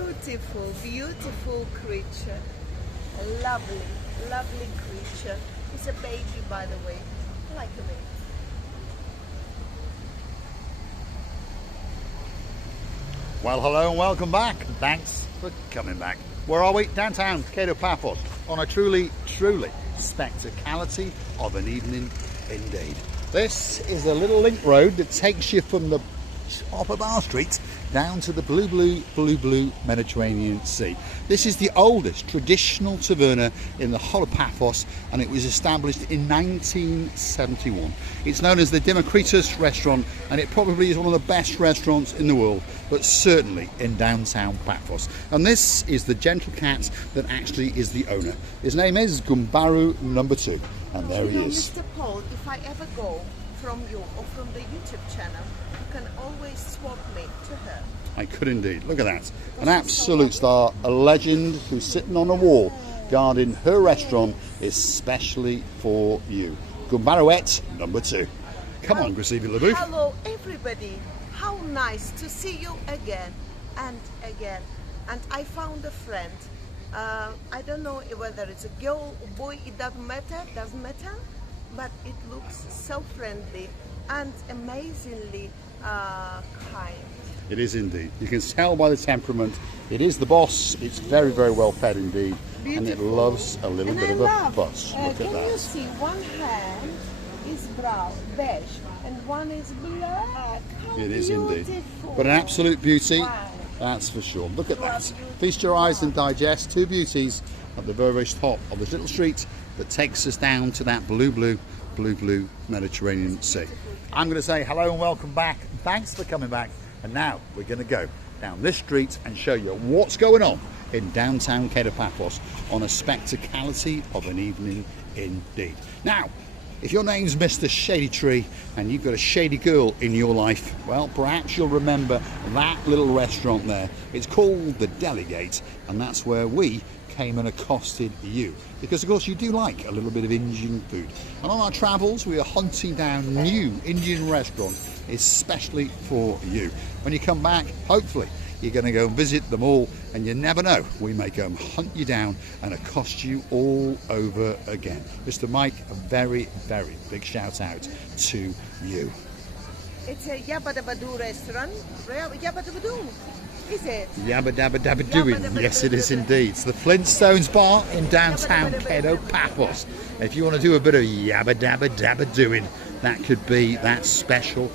beautiful, beautiful creature. A lovely, lovely creature. It's a baby, by the way, like a baby. Well, hello and welcome back. Thanks for coming back. Where are we? Downtown Kato Paphos on a truly, truly spectacality of an evening indeed. This is a little link road that takes you from the top of our street down to the blue Mediterranean Sea. This is the oldest traditional taverna in the whole of Paphos, and it was established in 1971. It's known as the Democritus Restaurant, and it probably is one of the best restaurants in the world, but certainly in downtown Paphos. And this is the gentle cat that actually is the owner. His name is Gumbaru number 2, and there he is. Mr. Paul, if I ever go from you or from the YouTube channel, you can always swap me to her. I could indeed. Look at that. An absolute star, a legend who's sitting on a wall guarding her restaurant especially for you. Gumbaruette number 2. Come on, Gracevia LeBouf. Hello everybody. How nice to see you again and again. And I found a friend. I don't know whether it's a girl or boy, it doesn't matter, but it looks so friendly and amazingly kind. It is indeed. You can tell by the temperament. It is the boss. It's very, very well fed indeed. Beautiful. And it loves a little bit of a fuss. Look at can that. you see one hand is brown, beige, and one is black? How It is beautiful. indeed. But an absolute beauty, Wow. that's for sure. Look at You are that. beautiful. Feast your eyes and digest. 2 beauties at the very, very top of this little street that takes us down to that blue Mediterranean Sea. I'm going to say hello and welcome back. Thanks for coming back. And now we're going to go down this street and show you what's going on in downtown Kato Paphos on a spectacality of an evening indeed. Now, if your name's Mr. Shady Tree and you've got a shady girl in your life, well, perhaps you'll remember that little restaurant there. It's called the Delegate, and that's where we came and accosted you, because of course you do like a little bit of Indian food. And on our travels we are hunting down new Indian restaurants especially for you. When you come back, hopefully you're going to go and visit them all, and you never know, we may go and hunt you down and accost you all over again. Mr. Mike, a very, very big shout out to you. It's a Yabba Dabba Doo restaurant. Yabba Dabba Doo, is it? Yabba dabba dabba doing. Yes, it is indeed. It's the Flintstones bar in downtown Kato Paphos. If you want to do a bit of yabba dabba dabba doing, that could be that special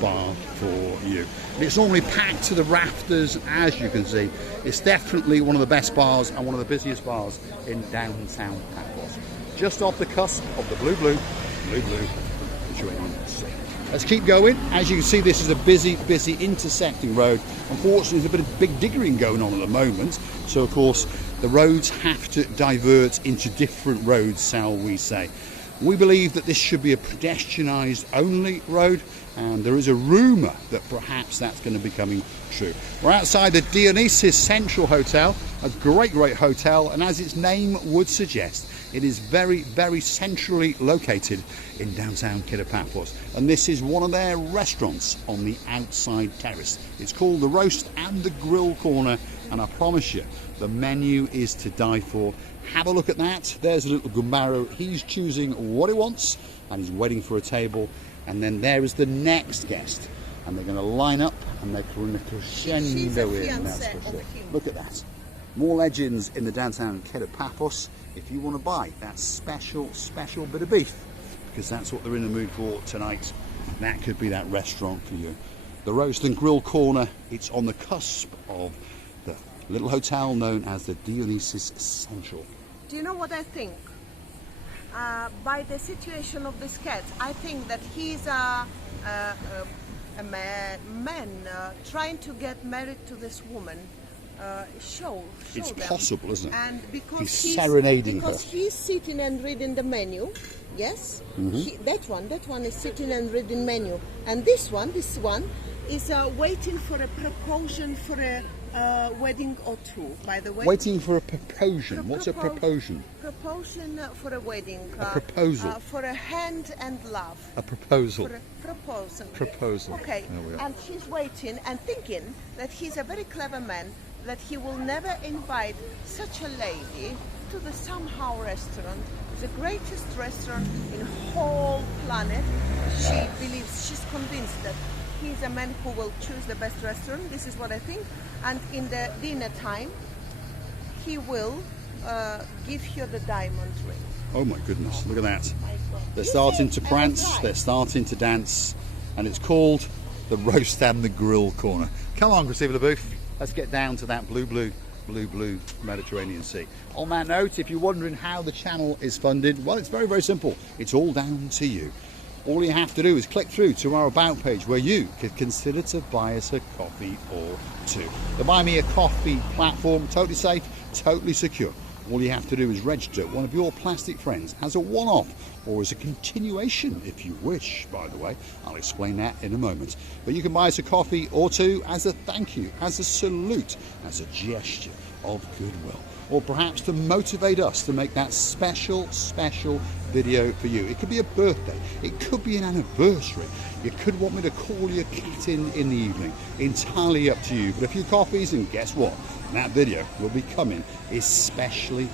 bar for you. And it's normally packed to the rafters, as you can see. It's definitely one of the best bars and one of the busiest bars in downtown Paphos. Just off the cusp of the blue Mediterranean Sea. Let's keep going. As you can see, this is a busy intersecting road. Unfortunately, there's a bit of big diggering going on at the moment. So, of course, the roads have to divert into different roads, shall we say. We believe that this should be a pedestrianised only road, and there is a rumour that perhaps that's going to be coming true. We're outside the Dionysus Central Hotel, a great hotel, and as its name would suggest, it is very, very centrally located in downtown Kato Paphos, and this is one of their restaurants on the outside terrace. It's called the Roast and the Grill Corner, and I promise you, the menu is to die for. Have a look at that. There's a little Gumbaru. He's choosing what he wants, and he's waiting for a table. And then there is the next guest, and they're going to line up, and they're going to crescendo in. That's for sure. Look at that. More legends in the downtown Kato Paphos. If you want to buy that special bit of beef, because that's what they're in the mood for tonight, that could be that restaurant for you. The Roast and Grill Corner. It's on the cusp of the little hotel known as the Dionysus Central. Do you know what I think? By the situation of this cat, I think that he's a man trying to get married to this woman. Show It's them. possible, isn't it? And because He's serenading because her. he's sitting and reading the menu. Yes, that one is sitting and reading menu, and this one is waiting for a proposal for a wedding or two. By the way, Waiting for a proposal. What's a proposal? Proposal for a wedding. A proposal. For a hand and love. A proposal. For a proposal. Proposal. Okay, There we are. and she's waiting and thinking that he's a very clever man that he will never invite such a lady to the somehow restaurant, the greatest restaurant in whole planet. She believes, she's convinced that he's a man who will choose the best restaurant. This is what I think. And in the dinner time, he will give you the diamond ring. Oh my goodness, look at that. My God. They're You starting see, to I was prance, right. they're starting to dance, and it's called the Roast and the Grill Corner. Come on, Christopher LeBouf, let's get down to that blue Mediterranean Sea. On that note, if you're wondering how the channel is funded, well, it's very, very simple. It's all down to you. All you have to do is click through to our About page where you could consider to buy us a coffee or two. The Buy Me a Coffee platform, totally safe, totally secure. All you have to do is register one of your plastic friends as a one-off or as a continuation if you wish, by the way. I'll explain that in a moment. But you can buy us a coffee or two as a thank you, as a salute, as a gesture of goodwill, or perhaps to motivate us to make that special video for you. It could be a birthday, it could be an anniversary, you could want me to call your cat in the evening, entirely up to you. But a few coffees, and guess what, that video will be coming especially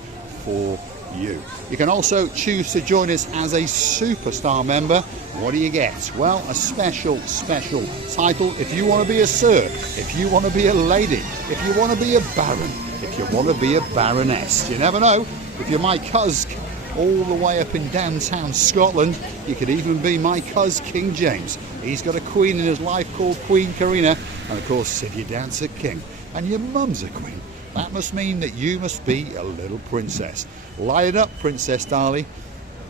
for you. You can also choose to join us as a superstar member. What do you get? Well, a special title if you want to be a sir, if you want to be a lady, if you want to be a baron, if you want to be a baroness. You never know, if you're my cuz all the way up in downtown Scotland, you could even be my cuz King James. He's got a queen in his life called Queen Karina, and of course if you dance a king and your mum's a queen, that must mean that you must be a little princess. Light it up, Princess Darling.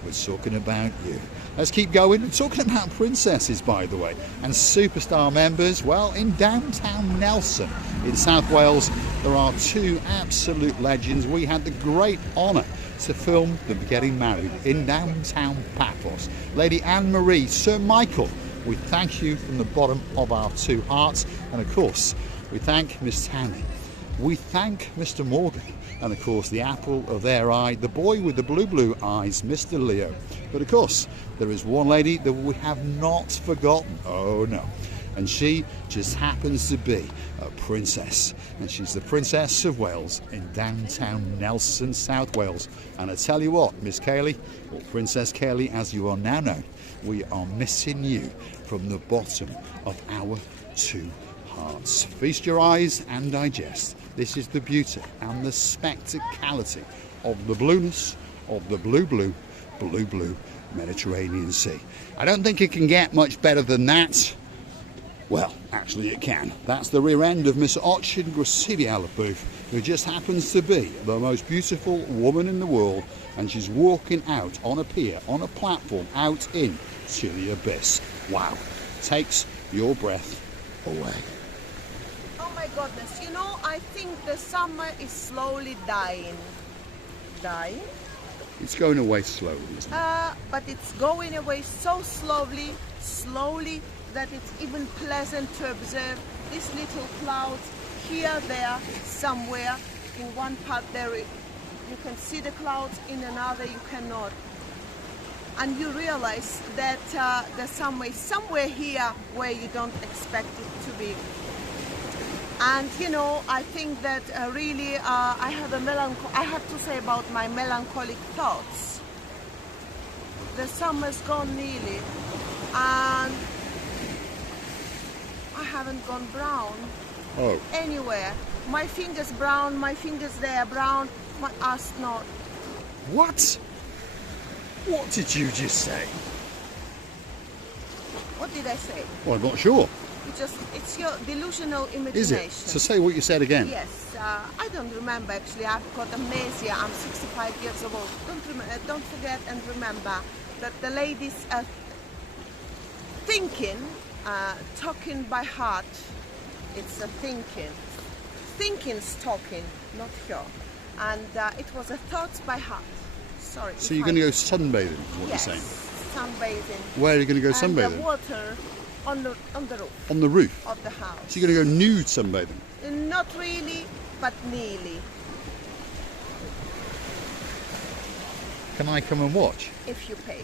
We're talking about you. Let's keep going. We're talking about princesses, by the way, and superstar members. Well, in downtown Nelson in South Wales, there are two absolute legends. We had the great honour to film them getting married in downtown Paphos. Lady Anne-Marie, Sir Michael, we thank you from the bottom of our two hearts. And of course, we thank Miss Tammy. We thank Mr. Morgan, and of course the apple of their eye, the boy with the blue eyes, Mr. Leo. But of course, there is one lady that we have not forgotten. Oh no. And she just happens to be a princess. And she's the Princess of Wales in downtown Nelson, South Wales. And I tell you what, Miss Kaylee, or Princess Kaylee as you are now known, we are missing you from the bottom of our two hearts. Feast your eyes and digest. This is the beauty and the spectacality of the blueness of the blue Mediterranean Sea. I don't think it can get much better than that. Well, actually it can. That's the rear end of Miss Ochin Gracivia LeBouf, who just happens to be the most beautiful woman in the world, and she's walking out on a pier, on a platform, out into the abyss. Wow. Takes your breath away. Oh my goodness, you know, I think the summer is slowly dying. Dying? It's going away slowly, isn't it? But it's going away so slowly, that it's even pleasant to observe these little clouds here, there, somewhere. In one part there, you can see the clouds, in another you cannot. And you realize that the summer is somewhere here where you don't expect it to be. And you know, I think that really I have to say about my melancholic thoughts. The summer's gone nearly, and I haven't gone brown. Oh. Anywhere. My fingers brown, my fingers there brown, my ass not. What? What did you just say? What did I say? Well, I'm not sure. It's your delusional imagination. Is it? So say what you said again. Yes, I don't remember actually. I've got amnesia. I'm 65 years old. Don't forget and remember that the ladies are thinking, talking by heart. It's a thinking. Thinking's talking, not here. And it was a thoughts by heart. Sorry. So you're going to go sunbathing, is what yes, you're saying? Sunbathing. Where are you going to go and sunbathing? The water on the roof. On the roof? Of the house. So you're going to go nude sunbathing? Not really, but nearly. Can I come and watch? If you pay.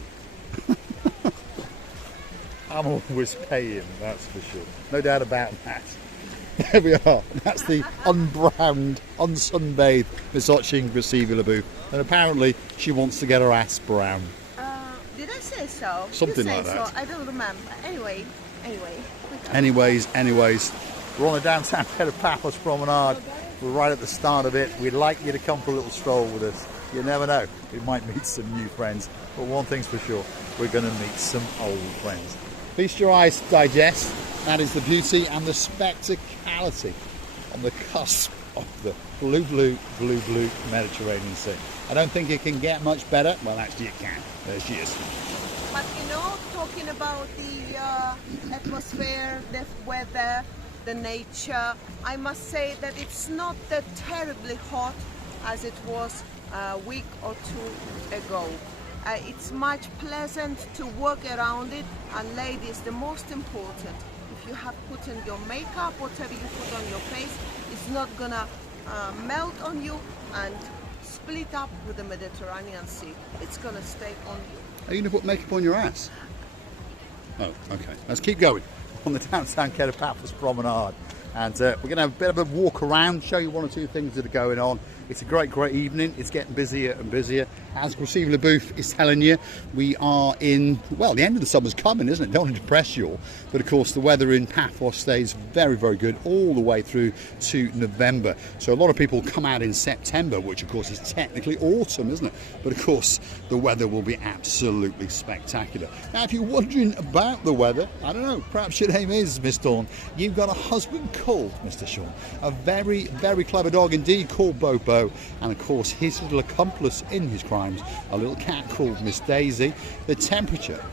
I'm always paying, that's for sure. No doubt about that. There we are. That's the unbrowned, unsunbathed Miss Gracevia LeBouf. And apparently she wants to get her ass brown. Did I say so? Something you say like that. So. I don't remember. Anyway. Anyways, we're on the downtown Kato Paphos Promenade. We're right at the start of it. We'd like you to come for a little stroll with us. You never know, we might meet some new friends. But one thing's for sure, we're going to meet some old friends. Feast your eyes to digest. That is the beauty and the spectacality on the cusp of the blue Mediterranean Sea. I don't think it can get much better. Well, actually it can. There she is. But you know, talking about the atmosphere, the weather, the nature, I must say that it's not that terribly hot as it was a week or two ago. It's much pleasant to walk around it, and ladies, the most important, if you have put in your makeup, whatever you put on your face, it's not gonna melt on you and split up with the Mediterranean Sea. It's gonna stay on you. Are you gonna put makeup on your ass? Oh, okay. Let's keep going on the downtown Kato Paphos Promenade. And we're going to have a bit of a walk around, show you one or two things that are going on. It's a great evening. It's getting busier and busier. As Gracevia LeBouf is telling you, we are in, well, the end of the summer's coming, isn't it? Don't want to depress you all. But of course, the weather in Paphos stays very good all the way through to November. So a lot of people come out in September, which of course is technically autumn, isn't it? But of course, the weather will be absolutely spectacular. Now, if you're wondering about the weather, I don't know, perhaps your name is Miss Dawn. You've got a husband called Mr. Sean, a very clever dog indeed called Bobo, and of course his little accomplice in his crimes, a little cat called Miss Daisy. The temperature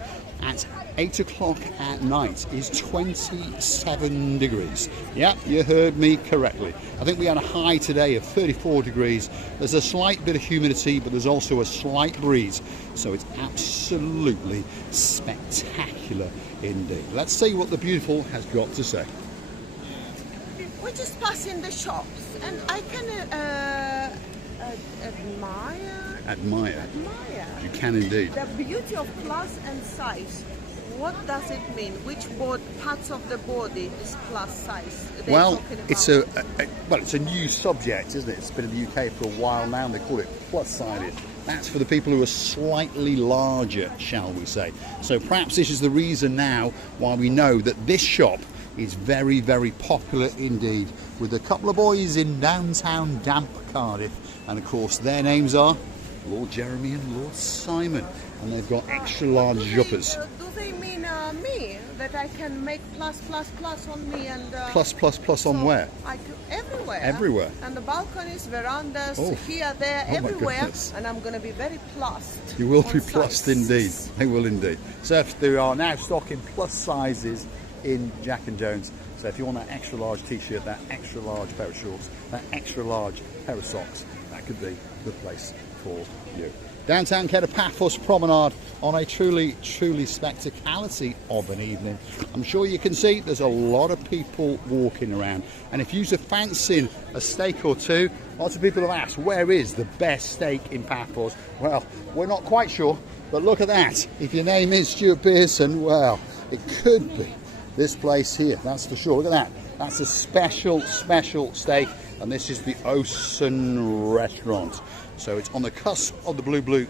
at 8 o'clock at night is 27 degrees. Yep, you heard me correctly. I think we had a high today of 34 degrees. There's a slight bit of humidity, but there's also a slight breeze. So it's absolutely spectacular indeed. Let's see what the beautiful has got to say. We're just passing the shops, and I can admire. You can indeed. The beauty of plus and size. What does it mean? Which parts of the body is plus size? Well, it's a new subject, isn't it? It's been in the UK for a while now, and they call it plus-sided. That's for the people who are slightly larger, shall we say. So perhaps this is the reason now why we know that this shop is very popular indeed, with a couple of boys in downtown damp Cardiff, and of course their names are Lord Jeremy and Lord Simon, and they've got extra large juppers. Do they mean me, that I can make plus on me and plus on where? I do everywhere. Everywhere. And the balconies, verandas, here, there, everywhere, and I'm going to be very plussed. You will be plussed indeed. They will indeed. So they are now stocking plus sizes in Jack and Jones. So if you want that extra large t-shirt, that extra large pair of shorts, that extra large pair of socks, that could be the place for you. Downtown Kato Paphos Promenade on a truly spectacality of an evening. I'm sure you can see there's a lot of people walking around, and if you're fancying a steak or two, lots of people have asked, where is the best steak in Paphos? Well, we're not quite sure, but look at that. If your name is Stuart Pearson, well, it could be this place here, that's for sure. Look at that. That's a special steak, and this is the Ocean Restaurant. So it's on the cusp of the blue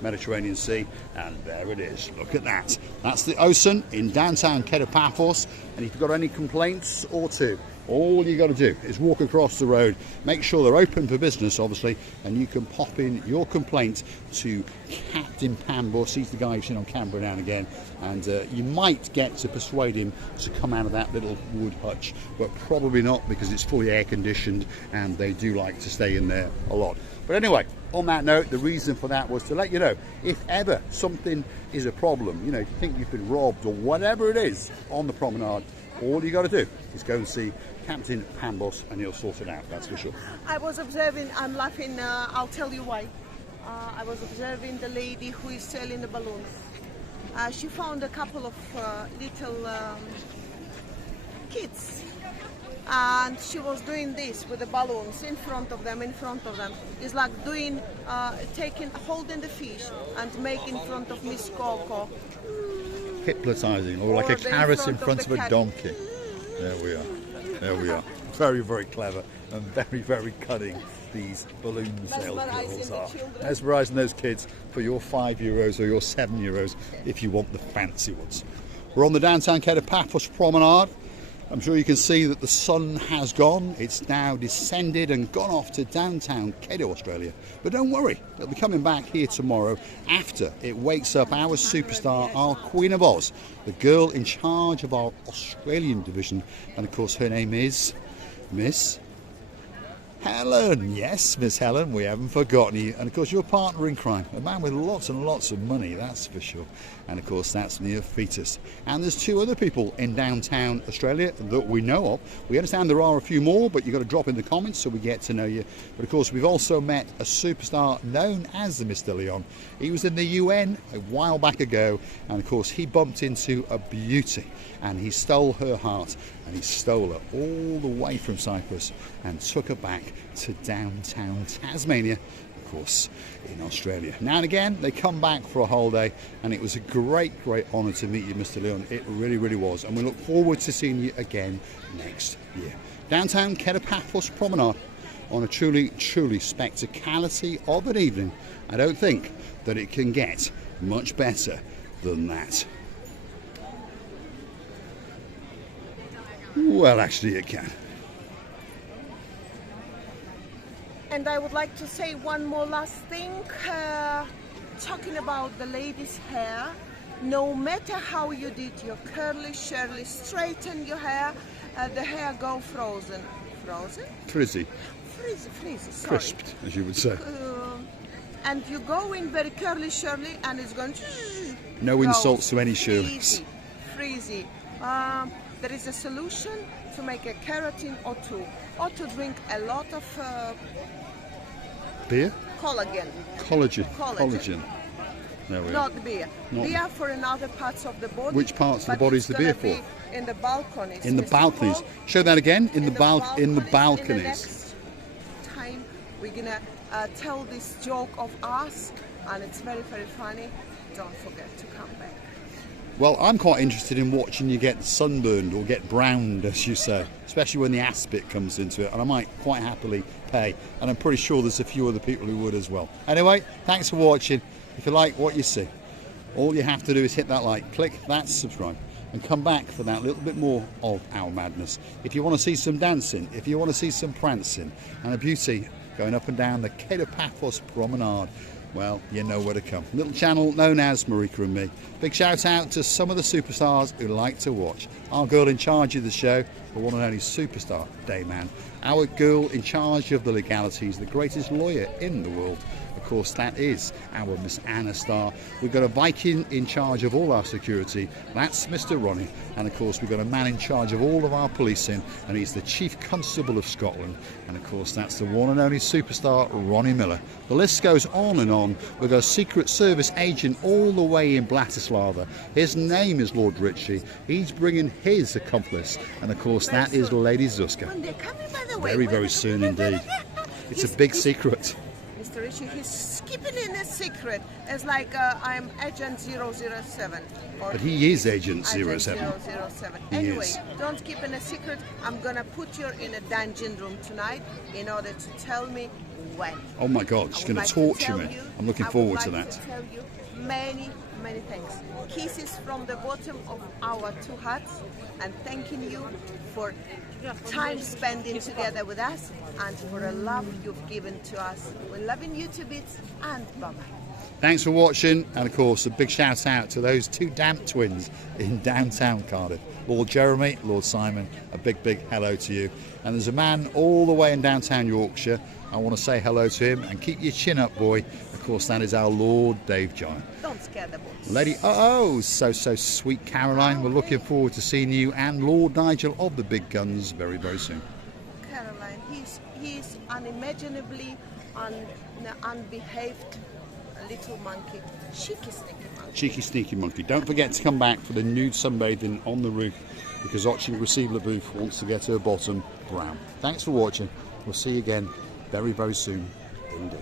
Mediterranean Sea, and there it is. Look at that. That's the Ocean in downtown Kato Paphos, and if you've got any complaints or two, all you got to do is walk across the road, make sure they're open for business, obviously, and you can pop in your complaint to Captain Paphos. He's the guy you've seen on camera now and again, and you might get to persuade him to come out of that little wood hutch, but probably not, because it's fully air conditioned and they do like to stay in there a lot. But anyway, on that note, the reason for that was to let you know, if ever something is a problem, you know, if you think you've been robbed or whatever it is on the promenade, all you got to do is go and see Captain Paphos and he'll sort it out, that's for sure. I was observing, I'm laughing, I'll tell you why. I was observing the lady who is selling the balloons. She found a couple of little kids, and she was doing this with the balloons in front of them. It's like doing, holding the fish and making in front of Miss Coco. Hypnotising, or like a carrot in front of a donkey. There we are. There we are. Very, very clever and very, very cunning. These balloon sales girls are. Mesmerising those kids for your €5 or your €7 if you want the fancy ones. We're on the downtown Kato Paphos Promenade. I'm sure you can see that the sun has gone. It's now descended and gone off to downtown Kato, Australia. But don't worry, it'll be coming back here tomorrow after it wakes up our superstar, our Queen of Oz, the girl in charge of our Australian division. And of course, her name is Miss Helen. Yes, Miss Helen, we haven't forgotten you. And of course, your partner in crime, a man with lots and lots of money, that's for sure. And of course, that's Neophytus. And there's 2 other people in downtown Australia that we know of. We understand there are a few more, but you've got to drop in the comments so we get to know you. But of course, we've also met a superstar known as the Mr. Leon. He was in the UN a while back ago, and of course, he bumped into a beauty, and he stole her heart, and he stole her all the way from Cyprus and took her back to downtown Tasmania, of course, in Australia. Now and again, they come back for a holiday, and it was a great, great honour to meet you, Mr. Leon. It really, really was. And we look forward to seeing you again next year. Downtown Kato Paphos Promenade on a truly, truly spectacality of an evening. I don't think that it can get much better than that. Well, actually, it can. And I would like to say one more last thing, talking about the ladies' hair. No matter how you did your curly, shirly, straighten your hair, the hair go frozen. Frozen? Frizzy. Frizzy, sorry. Crisped, as you would say. And you go in very curly, shirly, and it's going to... No insults to any Shirleys. Frizzy. There is a solution to make a keratin or to drink a lot of beer? Collagen. Collagen. There we are. Not beer. Beer for another parts of the body. Which parts of the body is the beer for? In the balconies. In the balconies. Show that again. In the balconies. In the next time we're gonna tell this joke of us, and it's very, very funny. Don't forget to come back. Well, I'm quite interested in watching you get sunburned or get browned, as you say, especially when the aspect comes into it, and I might quite happily pay, and I'm pretty sure there's a few other people who would as well. Anyway, thanks for watching. If you like what you see, all you have to do is hit that like, click that subscribe, and come back for that little bit more of our madness. If you want to see some dancing, if you want to see some prancing, and a beauty going up and down the Kato Paphos Promenade, well, you know where to come. Little channel known as Marika and Me. Big shout out to some of the superstars who like to watch. Our girl in charge of the show, the one and only superstar, Dayman. Our girl in charge of the legalities, the greatest lawyer in the world. Of course, that is our Miss Anna Star. We've got a Viking in charge of all our security. That's Mr. Ronnie. And of course, we've got a man in charge of all of our policing, and he's the Chief Constable of Scotland. And of course, that's the one and only superstar, Ronnie Miller. The list goes on and on. We've got a Secret Service agent all the way in Bratislava. His name is Lord Ritchie. He's bringing his accomplice. And of course, that is Lady Zuska. Very, very soon indeed. It's a big secret. Mr. Ritchie, he's keeping in a secret. It's like I'm Agent 007. But he is Agent 07. 007. Anyway, don't keep in a secret. I'm going to put you in a dungeon room tonight in order to tell me when. Oh my God, she's going to torture me. I'm looking forward to that. I would like to tell you many, many thanks. Kisses from the bottom of our 2 hearts, and thanking you for time spending together with us and for the love you've given to us. We're loving you to bits, and bye-bye. Thanks for watching, and of course a big shout out to those 2 damp twins in downtown Cardiff. Lord Jeremy, Lord Simon, a big, big hello to you. And there's a man all the way in downtown Yorkshire. I want to say hello to him, and keep your chin up, boy. Of course, that is our Lord Dave John. Don't scare the boys. Lady, so sweet Caroline. We're looking forward to seeing you and Lord Nigel of the Big Guns very, very soon. Caroline, he's unimaginably unbehaved little monkey. Cheeky, sneaky monkey. Cheeky, sneaky monkey. Don't forget to come back for the nude sunbathing on the roof, because Ochi Receiver-LaBouffe wants to get her bottom brown. Thanks for watching. We'll see you again very, very soon indeed.